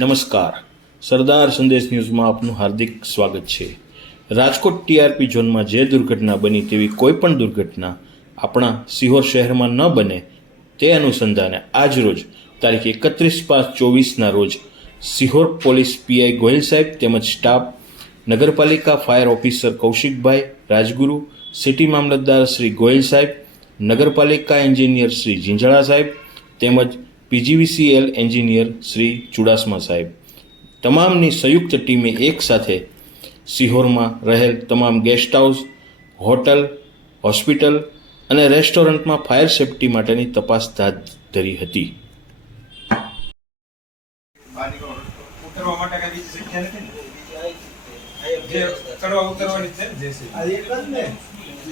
નમસ્કાર, સરદાર સંદેશ ન્યૂઝમાં આપનું હાર્દિક સ્વાગત છે. રાજકોટ ટીઆરપી ઝોનમાં જે દુર્ઘટના બની તેવી કોઈ પણ દુર્ઘટના આપણા સિહોર શહેરમાં ન બને તે અનુસંધાને આજરોજ તારીખ 31/5/24ના રોજ સિહોર પોલીસ પીઆઈ ગોહિલ સાહેબ તેમજ સ્ટાફ, નગરપાલિકા ફાયર ઓફિસર કૌશિકભાઈ રાજગુરુ, સિટી મામલતદાર શ્રી ગોહિલ સાહેબ, નગરપાલિકા એન્જિનિયર શ્રી ઝીંઝાળા સાહેબ તેમજ પીજીવીસીએલ એન્જિનિયર શ્રી ચુડાસમા સાહેબ તમામની સંયુક્ત ટીમે એક સાથે સિહોરમાં રહેલ તમામ ગેસ્ટ હાઉસ, હોટલ, હોસ્પિટલ અને રેસ્ટોરન્ટમાં ફાયર સેફટી માટેની તપાસ હાથ ધરી હતી.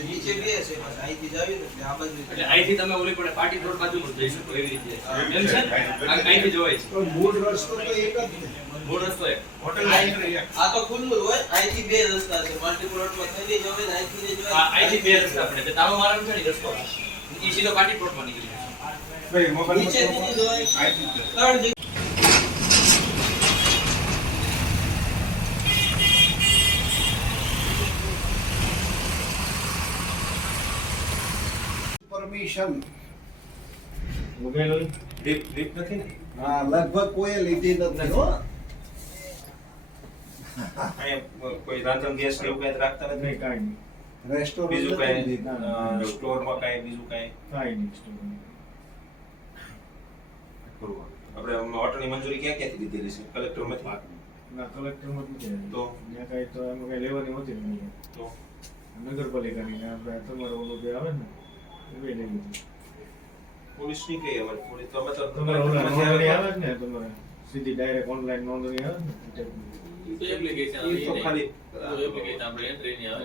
નીચે બે છે બસ અહીંથી જાવી ને આ બાજુ એટલે અહીંથી તમે ઓલી પડે પાર્ટી રોડ બાજુ પર જઈ શકો એવી રીતે એમ છે ને અહીંથી જવાય છે પણ મૂળ રસ્તો તો એક જ ને. મૂળ રસ્તો એક હોટલ આ તો ખુલ્લું હોય. અહીંથી બે રસ્તા છે. માટી રોડમાં થઈ જવે ને અહીંથી જવાય. અહીંથી બે રસ્તા પડે છે. તારો મારા છે રસ્તો ઈ સીધો પાર્ટી રોડમાં નીકળી જાય. નીચેથી જવાય. ત્રણ જગ્યા પરમિશન લિફ્ટ નથી ને. હા લગભગ કોઈએ લીધી નથી હો. અહીંયા કોઈ રાંધણ ગેસ કે એવું કઈ રાખતા નથી. કાંઈ રેસ્ટોરન્ટ બીજું નથી કઈ લીધી. સ્ટોરમાં કઈ બીજું કઈ નહીં. કરવું આપણે હોટલની મંજૂરી ક્યાં ક્યાંથી લીધેલી છે? કલેક્ટરમાંથી ના કલેક્ટરમાં જ નથી તો ત્યાં કાંઈ તો એમાં કાંઈ લેવાની હોતી જ નહીં. તો નગરપાલિકાની ને આપણે તમારે ઓલું જે આવે ને એ લઈ લીધું. પોલીસ ની કઈ અમારી પોલીસ તો અમે તો તમારે ઓલા નોંધણી આવે ને તમારે સીધી ડાયરેક્ટ ઓનલાઈન નોંધણી આવે ને એ ટાઈપની. તો એપ્લિકેશન ઈ તો ખાલી એપ્લિકેશન આપણે એન્ટ્રી ની આવે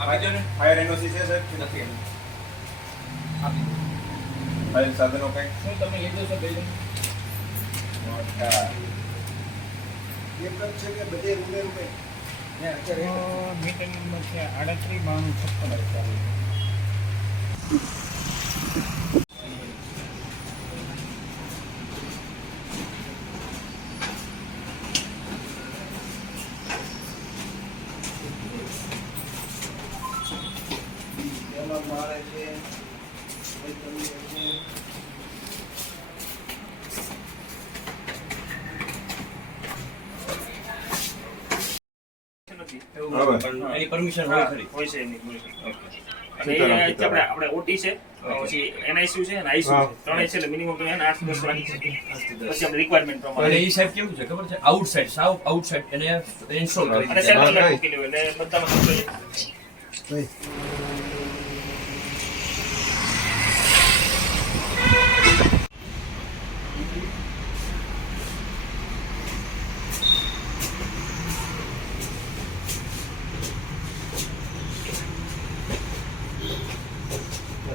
આપી દો ને ફાયર એનઓસી છે સર નથી ફાયર સાધનો કઈ શું તમે લીધો છો ભાઈ મોટા એક જ છે કે બધે રૂમે રૂમે મીટર નંબર છે 389256. એમાં મારે છે કોઈ તમે છે. એની પરમિશન હોય ખરી હોય છે એની પરમિશન. અને સીતારામ, એ સીતારામ. આપણે ઓટી છે, પછી એનઆઈસીયુ છે અને આઈસીયુ છે. ત્રણેય છે એટલે મિનિમમ તમે 8-10 રાખી શકો. પછી આપણે રિક્વાયરમેન્ટ અને પ્રમાણે ઈ સાહેબ કેવું છે ખબર છે આઉટસાઇડ સાવ આઉટસાઇડ એને ઇન્સ્ટોલ કરી અને દીધા. સેન્ટ્રલ લાઈટ મૂકેલી હોય એટલે બધામાં સમજો. કઈ?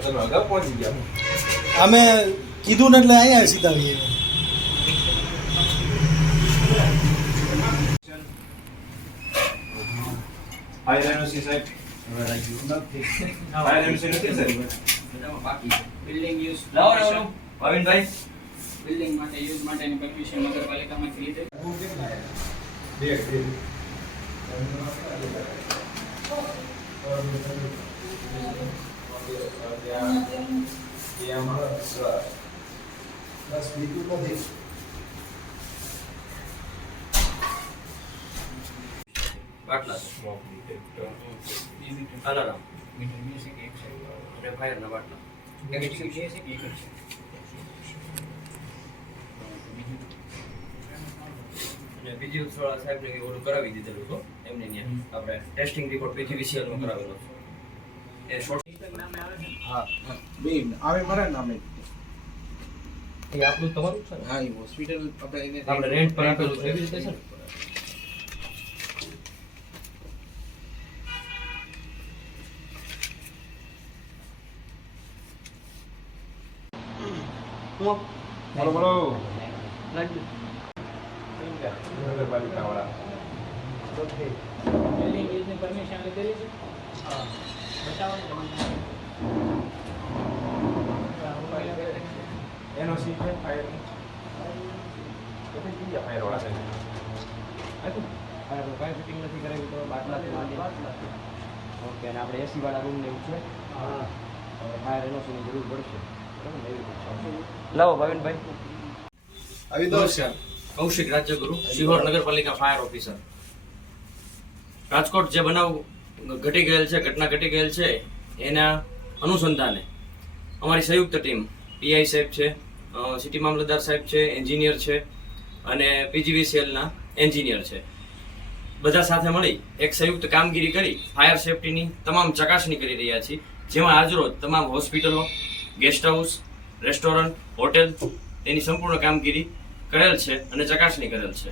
તમે અગાઉ પહોંચી ગયા. અમે કીધું ને એટલે અહીંયા સીધા આવીએ. ફાયર એનઓસી સાહેબ નથી. ફાયર એનઓસી નથી સર. બધામાં બાકી છે. બિલ્ડિંગ યુઝ લાવો લાવો ભાવિનભાઈ બિલ્ડિંગ માટે યુઝ માટેની પરમિશન નગરપાલિકામાંથી લીધે. બસ બીજું નથી. બાટલા છે અલાર્મ મ્યુઝિક એક છે. અને ફાયરના બાટલા નેગેટિવ છે એક છે. અને બીજી ઉત્સવાળા સાહેબને કે ઓલું કરાવી દીધેલું હતું એમને ત્યાં આપણે ટેસ્ટિંગ રિપોર્ટ પીજીવીસીએલ માં કરાવેલો છે એ શોર્ટ હા બેન આવે મારા નામે. એ આપણું તમારું છે ને હા એ હોસ્પિટલ આપણે આપણે રેન્ટ પર આપેલું છે એવી રીતે છે ને બોલો બોલો લાગ્યું નગરપાલિકા વાળા. બિલ્ડિંગ યુઝની પરમિશન લીધેલી છે? હા. બતાવો ને તમને. એનઓસી છે ફાયર ફાયર ફિટિંગ નથી કરાવી તો બાટલાથી માંડી ઓકે અને આપણે એસી વાળા રૂમ ને એવું છે ફાયર એનઓસીની જરૂર પડશે બરાબર ને? એવી રીતે લાવો ભાવિનભાઈ. આવી તો નમસ્કાર. કૌશિક રાજ્યગુરુ, શિહોર નગરપાલિકા ફાયર ઓફિસર. રાજકોટ જે બનાવ ઘટી ગયેલ છે, ઘટના ઘટી ગયેલ છે, એના અનુસંધાને અમારી સંયુક્ત ટીમ પીઆઈ સાહેબ છે, સિટી મામલતદાર સાહેબ છે, એન્જિનિયર છે અને પીજીવીસીએલના એન્જિનિયર છે, બધા સાથે મળી એક સંયુક્ત કામગીરી કરી ફાયર સેફટીની તમામ ચકાસણી કરી રહ્યા છીએ, જેમાં આજરોજ તમામ હોસ્પિટલો, ગેસ્ટ હાઉસ, રેસ્ટોરન્ટ, હોટેલ એની સંપૂર્ણ કામગીરી કરેલ છે અને ચકાસણી કરેલ છે.